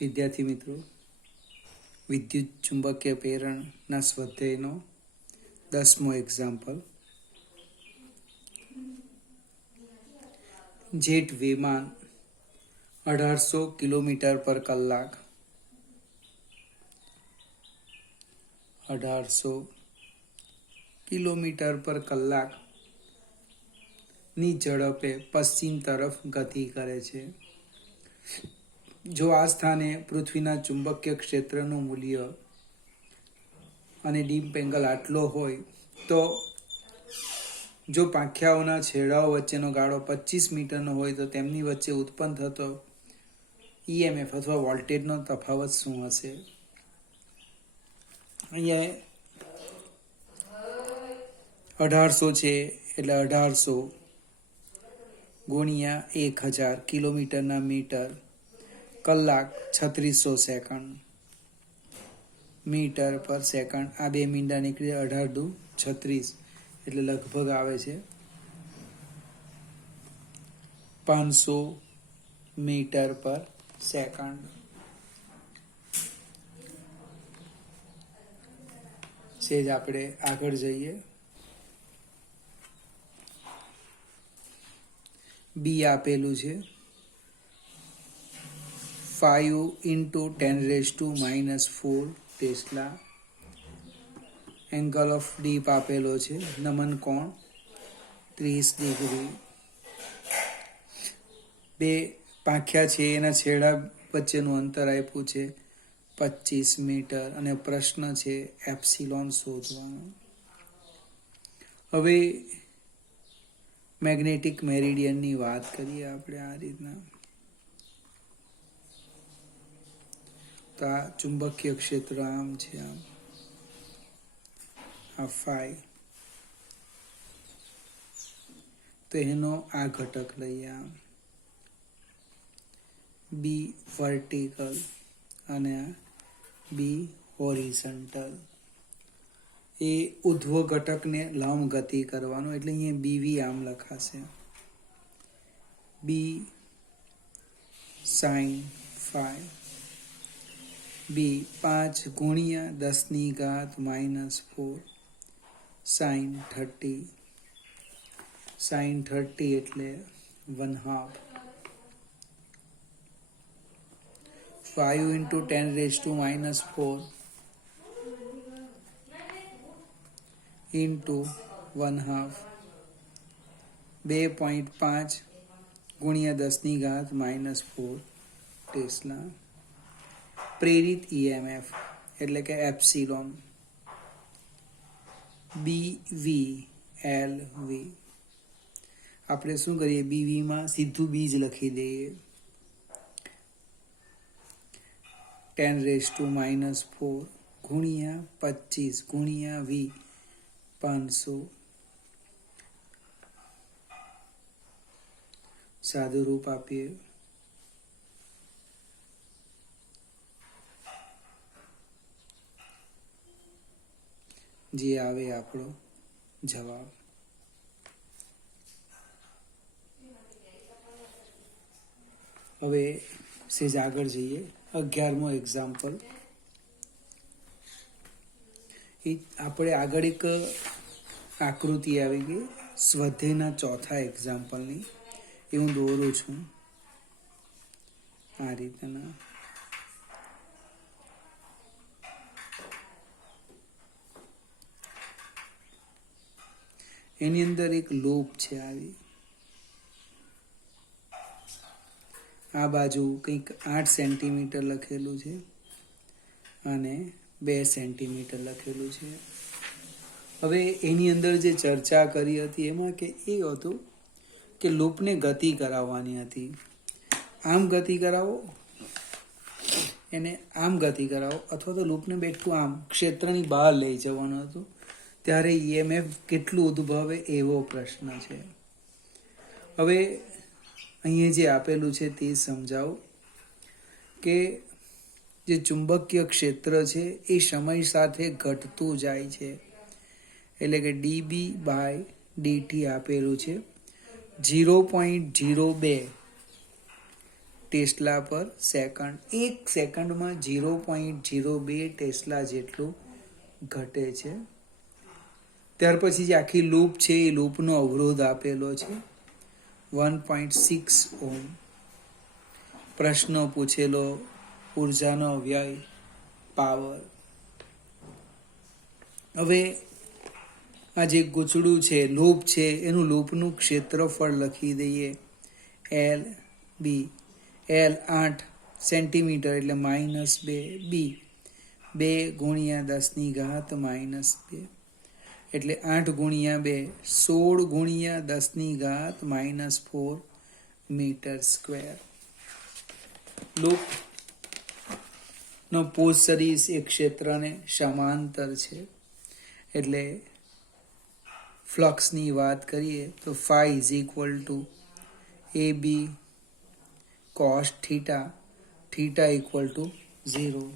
વિદ્યાર્થી મિત્રો, વિદ્યુત ચુંબકીય પ્રેરણના સ્વાધ્યાયનો 10મો એક્ઝામ્પલ. જેટ વિમાન 1800 કિલોમીટર પર કલાક 1800 કિલોમીટર પર કલાક ની ઝડપે પશ્ચિમ તરફ ગતિ કરે છે. જો આ સ્થાને પૃથ્વીના ચુંબકીય ક્ષેત્રનું મૂલ્ય અને ડીપ એંગલ આટલો હોય તો જો પાંખિયાઓના છેડાઓ વચ્ચેનો ગાળો 25 મીટરનો હોય તો તેમની વચ્ચે ઉત્પન્ન થતો ઈએમએફ અથવા વોલ્ટેજનો તફાવત શું હશે? અહીંયા 1800 છે એટલે 1800 ગુણ્યા 1000 કિલોમીટરના મીટર કલાક 3600 સેકન્ડ મીટર પર સેકન્ડ. આ બે મીંડા નીકળી 18 દુ 36 એટલે લગભગ આવે છે 500 મીટર પર સેકન્ડ. સેજ આપણે આગળ જઈએ. બી આપેલું છે 5 × 10⁻⁴ ટેસ્લા. એંગલ ઓફ ડીપ આપેલો છે, નમન કોણ 30 ડિગ્રી. બે પાંખિયા છે એના છેડા વચ્ચેનું અંતર આપ્યું છે 25 મીટર અને પ્રશ્ન છે એપ્સિલોન શોધવાનો. હવે મેગ્નેટિક મેરિડિયનની વાત કરીએ આપણે આ રીતના. તો આ ચુંબકીય ક્ષેત્ર આમ છે, આમ આ ફાઈ, તો એનો આ ઘટક લઈએ આમ બી વર્ટિકલ અને આ બી હોરિઝોન્ટલ. એ ઉધ્વ ઘટકને લંબ ગતિ કરવાનો એટલે અહીંયા બીવી આમ લખાશે બી સાઇન ફાઈ. બી 5 × 10⁻⁻⁴ સાઇન 30. સાઇન 30 એટલે 1/2. 5 × 10⁻⁴ into 1/2. 2.5 × 10⁻⁴ ટેસ્લા. પ્રેરિત ઈએમએફ એટલે કે એપ્સિલોન બીવી એલવી. આપણે શું કરીએ, બીવીમાં સીધું બીજ લખી દઈએ 10⁻⁴ ગુણ્યા 25 ગુણ્યા વી 500. સાદું રૂપ આપીએ જે આવે આપણો જવાબ. હવે સેજ આગળ જઈએ. 11મો એક્ઝામ્પલ. આપણે આગળ એક આકૃતિ આવી ગઈ સ્વાધ્યાયના ચોથા એક્ઝામ્પલની, એ હું દોરું છું આ રીતના. એની અંદર એક લૂપ છે આવી. આ બાજુ કંઈક 8 સેન્ટીમીટર લખેલું છે અને 2 સેન્ટીમીટર લખેલું છે. હવે એની અંદર જે ચર્ચા કરી હતી એમાં કે એ હતું કે લૂપને ગતિ કરાવવાની હતી. આમ ગતિ કરાવો, એને આમ ગતિ કરાવો, અથવા તો લૂપને બેઠું આમ ક્ષેત્રની બહાર લઈ જવાનું હતું. ત્યારે ઈએમએફ કેટલું ઉદ્ભવે એવો પ્રશ્ન છે. હવે અહીંયા જે આપેલું છે તે સમજાવું કે જે ચુંબકીય ક્ષેત્ર છે એ સમય સાથે ઘટતું જાય છે. એટલે કે dB/dt આપેલું છે 0.02 ટેસ્લા પર સેકન્ડ. 1 સેકન્ડમાં 0.02 ટેસ્લા જેટલું ઘટે છે. ત્યાર પછી જે આખી લૂપ છે એ લૂપનો અવરોધ આપેલો છે 1.6 ઓહ્મ. પ્રશ્ન પૂછેલો ઉર્જાનો વ્યય પાવર. હવે આ જે ગૂંચળું છે લૂપ છે એનું લૂપનું ક્ષેત્રફળ લખી દઈએ એલ બી. એલ 8 સેન્ટીમીટર એટલે -2 બી 2 ગુણ્યા 10 - 2 એટલે 8 ગુણ્યા 2 16 ગુણ્યા 10 - 4 મીટર સ્ક્વેર. લૂપ નો પોઝ સદિશ એ ક્ષેત્રને સમાંતર છે એટલે ફ્લક્સની વાત કરીએ તો phi = AB cos theta, theta = 0.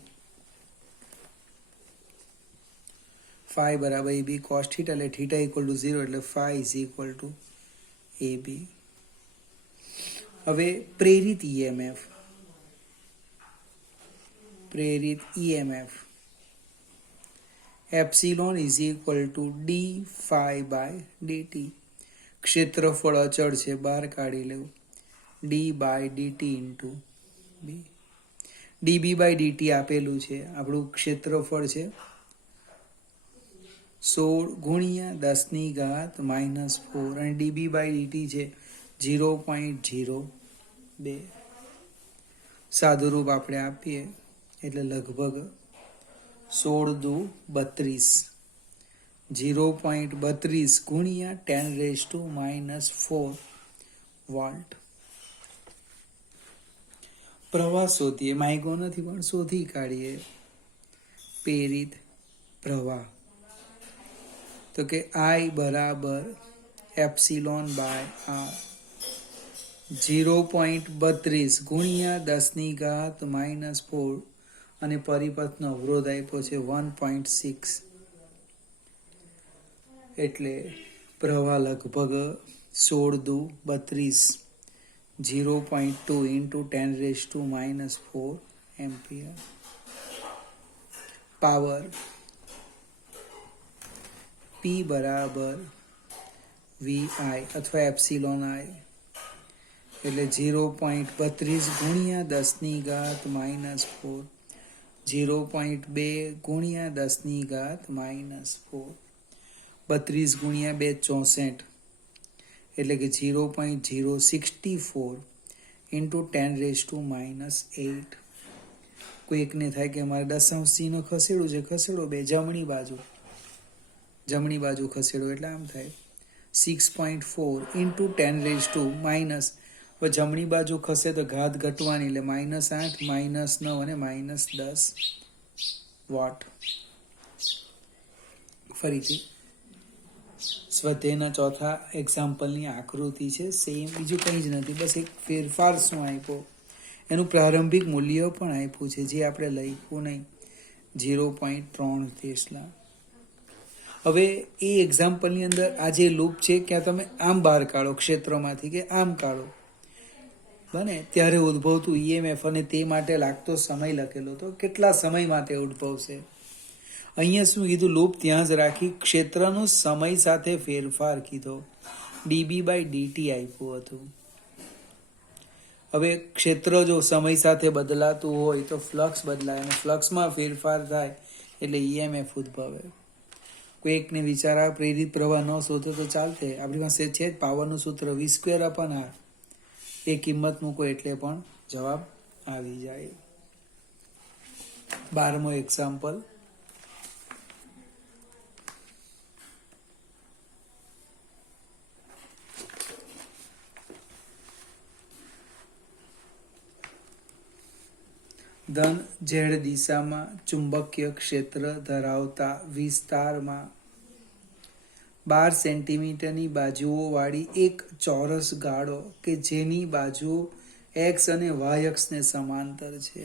phi બરાબર AB cos થીટા એટલે થીટા = 0 એટલે phi = AB. હવે પ્રેરિત EMF. Epsilon = d phi by dt. ક્ષેત્રફળ અચળ છે બહાર કાઢી લેવું d by dt into b. db by dt આપેલું છે આપણું ક્ષેત્રફળ છે 16 ગુણ્યા 10 - 4 અને db by dt છે 0.02. સાદુરૂપ આપણે આપીએ એટલે લગભગ 16 દુ 32, 0.32 ગુણ્યા 10 - 4 વોલ્ટ. પ્રવાહ શોધીએ, માઇગો નથી પણ શોધી કાઢીએ પ્રેરિત પ્રવાહ. તો કે I બરાબર એપ્સિલોન બાય R 0.32 ગુણ્યા 10 - 4 અને પરિપથનો અવરોધ આપ્યો છે 1.6 એટલે પ્રવાહ લગભગ 16 દુ 32, 0.2 into 10 - 4 એમ્પિયર. પાવર P બરાબર VI અથવા એપ્સિલોન I એટલે 0.32 ગુણ્યા 10 - 4, 0.2 ગુણ્યા 10 - 4, 32 ગુણ્યા 2 64 એટલે કે 0.064 into 10 - 8. કોઈકને થાય કે અમારે દશાંશ ચિહ્ન ખસેડવું છે, ખસેડો બે જમણી બાજુ ખસેડો એટલે આમ થાય 6.4 into 10 - હવે જમણી બાજુ ખસે તો ઘાત ઘટવાની એટલે -8, -9 અને -10 વોટ. ફરીથી સ્વાધ્યાયના ચોથા એક્ઝામ્પલની આકૃતિ છે સેમ, બીજું કંઈ જ નથી, બસ એક ફેરફાર શું આપ્યો એનું પ્રારંભિક મૂલ્ય પણ આપ્યું છે જે આપણે લખ્યું નહીં 0.3 ટેસ્લા. હવે એ એક્ઝામ્પલની અંદર આ જે લૂપ છે ક્યાં તમે આમ બહાર કાઢો ક્ષેત્રમાંથી કે આમ કાઢો બને ત્યારે ઉદ્ભવતું EMF અને તે માટે લાગતો સમય લખેલો હતો કેટલા સમય માટે ઉદ્ભવશે. અહીંયા શું કીધું લૂપ ત્યાં જ રાખી ક્ષેત્રનો સમય સાથે ફેરફાર કીધો dB by dt આપ્યું હતું. હવે ક્ષેત્ર જો સમય સાથે બદલાતું હોય તો ફ્લક્સ બદલાય અને ફ્લક્સમાં ફેરફાર થાય એટલે EMF ઉદ્ભવે. કોઈકને વિચાર આવે પ્રેરિત પ્રવાહ ન શોધે તો ચાલશે, આપણી પાસે છે પાવરનું સૂત્ર V²/R. એ કિંમત મૂકો એટલે પણ જવાબ આવી જાય. 12મો એક્ઝામ્પલ. ધન ઝેડ દિશામાં ચુંબકીય ક્ષેત્ર ધરાવતા વિસ્તારમાં 12 સેન્ટીમીટરની બાજુઓવાળી એક ચોરસ ગાળો કે જેની બાજુઓ x અને y અક્ષને સમાંતર છે.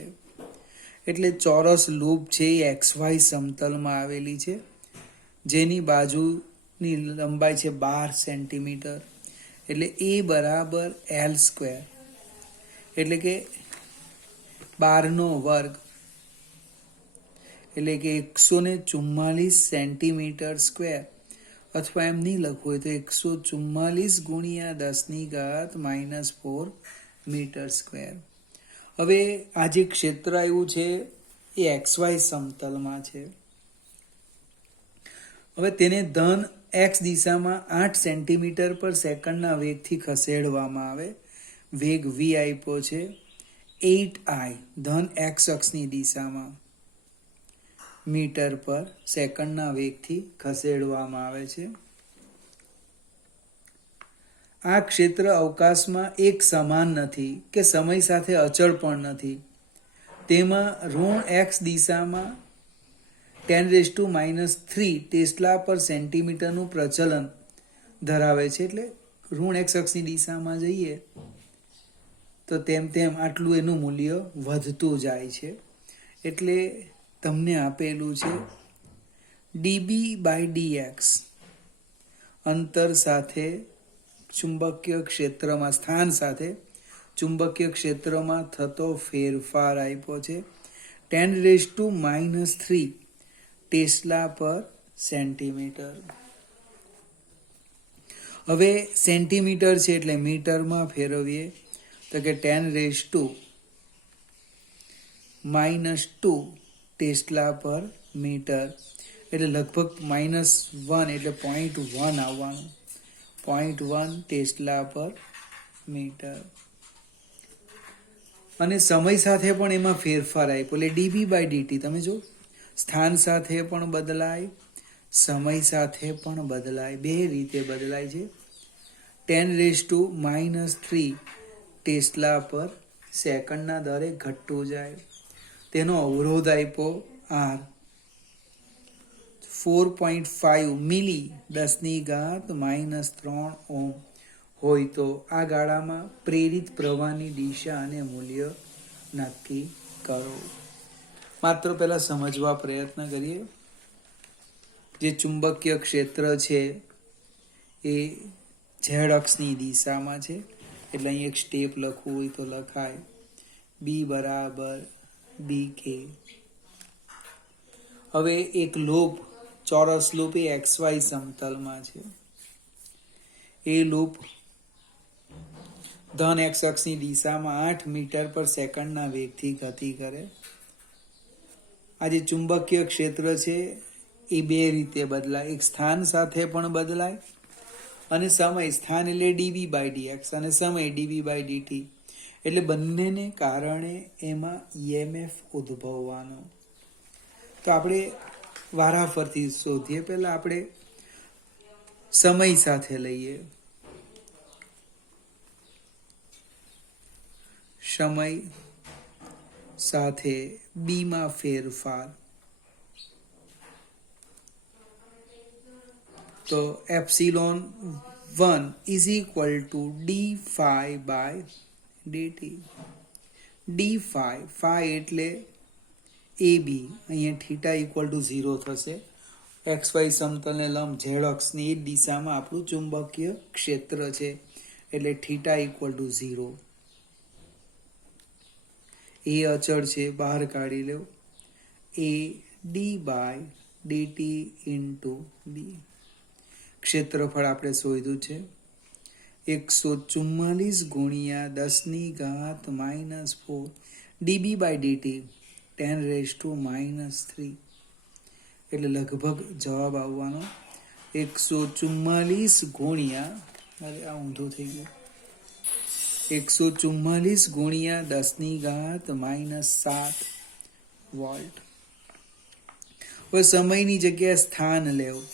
એટલે ચોરસ લૂપ છે એ XY સમતલમાં આવેલી છે જેની બાજુની લંબાઈ છે 12 સેન્ટીમીટર એટલે A બરાબર L². એટલે કે 12 એટલે કે 144 સેન્ટીમીટર સ્ક્વેર, અથવા એમ નહીં લખવું હોય તો 144 ગુણ્યા 10⁻⁻⁴ મીટર સ્ક્વેર. હવે આ જે ક્ષેત્ર આવ્યું છે એ XY સમતલમાં છે. હવે તેને ધન X દિશામાં 8 સેન્ટીમીટર પર સેકન્ડના વેગથી ખસેડવામાં આવે. વેગ V આપ્યો છે 8I ધન X અક્ષની દિશામાં મીટર પર સેકન્ડના વેગથી ખસેડવામાં આવે છે. આ ક્ષેત્ર અવકાશમાં એક સમાન નથી કે સમય સાથે અચળ પણ નથી. તેમાં ઋણ X દિશામાં 10⁻³ ટેસ્લા પર સેન્ટીમીટરનું પ્રચલન ધરાવે છે. એટલે ઋણ X અક્ષની દિશામાં જઈએ તો તેમ તેમ આટલું એનું મૂલ્ય વધતું જાય છે. એટલે તમને આપેલું છે dB/dx અંતર સાથે ચુંબકીય ક્ષેત્રમાં, સ્થાન સાથે ચુંબકીય ક્ષેત્રમાં થતો ફેરફાર આપ્યો છે 10⁻³ ટેસ્લા પર સેન્ટીમીટર. હવે સેન્ટીમીટર છે એટલે મીટરમાં ફેરવીએ તો કે 10⁻² ટેસ્લા પર મીટર, એટલે લગભગ -1 એટલે 0.1 આવવાનું. 0.1 ટેસ્લા પર મીટર. અને સમય સાથે પણ એમાં ફેરફાર આપ્યો એટલે dB/dt. તમે જો સ્થાન સાથે પણ બદલાય, સમય સાથે પણ બદલાય, બે રીતે બદલાય છે. 10⁻³ ટેસ્લા પર સેકન્ડના દરે ઘટતું જાય. તેનો અવરોધ આપ્યો R 4.5 મિલી 10⁻³ ઓહ્મ હોય તો આ ગાળામાં પ્રેરિત પ્રવાહની દિશા અને મૂલ્ય નક્કી કરો. માત્ર પહેલા સમજવા પ્રયત્ન કરીએ. જે ચુંબકીય ક્ષેત્ર છે એ Z અક્ષની દિશામાં છે. એટલે અહીં એક સ્ટેપ લખવું હોય તો લખાય B = BK. હવે એક લૂપ, ચોરસ લૂપ એ XY સમતલમાં છે. એ લૂપ ધન X અક્ષની દિશામાં 8 મીટર પર સેકન્ડના વેગથી ગતિ કરે. આ જે ચુંબકીય ક્ષેત્ર છે એ બે રીતે બદલાય. એક સ્થાન સાથે પણ બદલાય અને સમય, સ્થાન એટલે dB/dx અને સમય dB/dt. એટલે બંનેને કારણે એમાં EMF ઉદ્ભવવાનો. તો આપણે વારાફરતી શોધીએ. પહેલા આપણે સમય સાથે લઈએ. સમય સાથે B માં ફેરફાર, તો ε1 = dφ/dt. dφ એટલે AB, અહીંયા θ = 0 થશે. XY સમતલને લંબ Z અક્ષની એ દિશામાં આપણું ચુંબકીય ક્ષેત્ર છે એટલે θ = 0. એ અચળ છે, બહાર કાઢી લો. A d/dt × B. ક્ષેત્રફળ આપણે શોધ્યું છે 144 ગુણ્યા 10⁻⁻⁴ dB/dt 10⁻³ એટલે લગભગ જવાબ આવવાનો 144 ગુણ્યા, અરે આ ઊંધું થઈ ગયું, 144 ગુણ્યા 10⁻⁷ વોલ્ટ. હવે સમયની જગ્યાએ સ્થાન લેવું.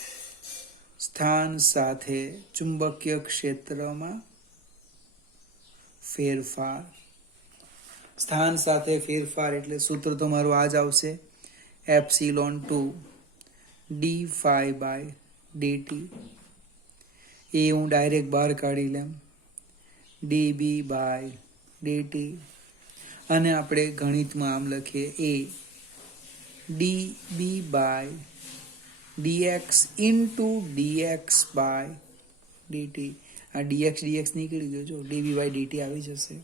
સ્થાન સાથે ચુંબકીય ક્ષેત્રમાં ફેરફાર. સ્થાન સાથે ફેરફાર એટલે સૂત્ર તમારું આ જ આવશે ε2 dφ/dt. એ હું ડાયરેક્ટ બહાર કાઢી લેમ dB/dt. અને આપણે ગણિતમાં આમ લખીએ A dB/dx × dx/dt. આ dx નીકળી ગયો, જો dB/dt આવી જશે.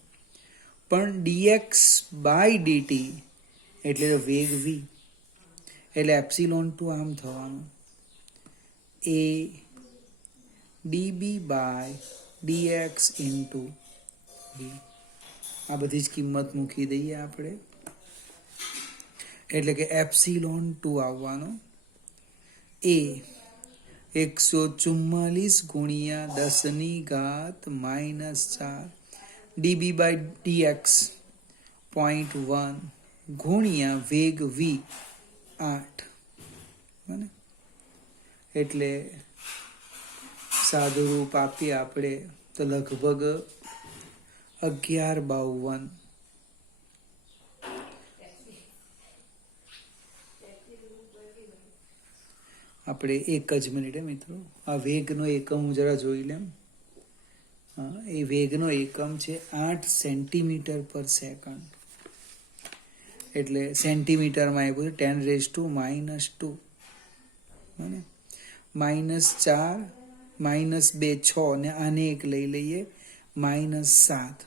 પણ dx બાય dt એટલે વેગ v, એટલે એપ્સિલોન ટુ આમ થવાનું a db by dx into v. આ બધી જ કિંમત મૂકી દઈએ આપણે, એટલે કે એપ્સિલોન ટુ આવવાનો a 144 ગુણ્યા 10⁻⁻⁴ db બાય dx 0.1 ગુણ્યા વેગ v 8, બને. એટલે સાદું રૂપ આપીએ આપણે તો લગભગ 1152. આપણે એક જ મિનિટે મિત્રો, આ વેગનો એકમ હું જરા જોઈ લેમ. એ વેગનો એકમ છે 8 સેન્ટીમીટર પર સેકન્ડ, એટલે સેન્ટીમીટરમાં આવ્યું છે 10⁻², બને. -4 -2 6 ને આને એક લઈ લઈએ -7.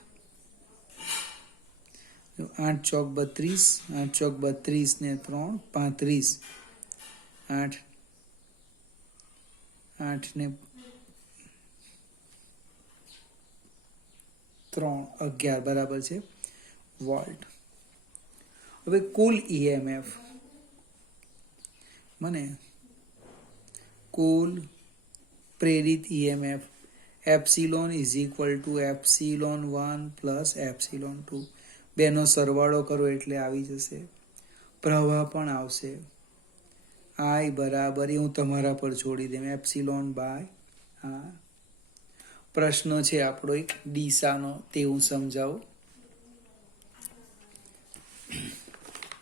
8 ચોક 32, 8 ચોક 32 ને 3 35, 8 ને 3 11 બરાબર છે વોલ્ટ. હવે કુલ EMF મને કુલ પ્રેરિત EMF epsilon is equal to epsilon 1 plus epsilon 2, બેનો સરવાળો કરો એટલે આવી જશે. પ્રવાહ પણ આવશે, I બરાબર, એ હું તમારા પર છોડી દઉં, એપ્સિલોન બાય R. પ્રશ્ન છે આપણો એક દિશાનો, તે હું સમજાવું.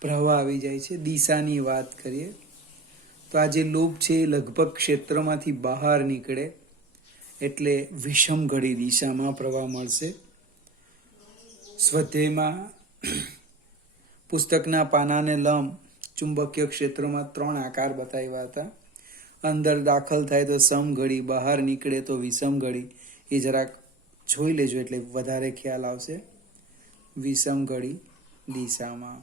પ્રવાહ આવી જાય છે, દિશાની વાત કરીએ તો આ જે લૂપ છે એ લગભગ ક્ષેત્રમાંથી બહાર નીકળે એટલે વિષમ ઘડી દિશામાં પ્રવાહ મળશે. સ્વાધ્યાયમાં પુસ્તકના પાનાને લંબ ચુંબકીય ક્ષેત્રમાં 3 આકાર બતાવ્યા હતા. અંદર દાખલ થાય તો સમઘડી, બહાર નીકળે તો વિષમ ઘડી. એ જરાક જોઈ લેજો એટલે વધારે ખ્યાલ આવશે. વિષમ ઘડી દિશામાં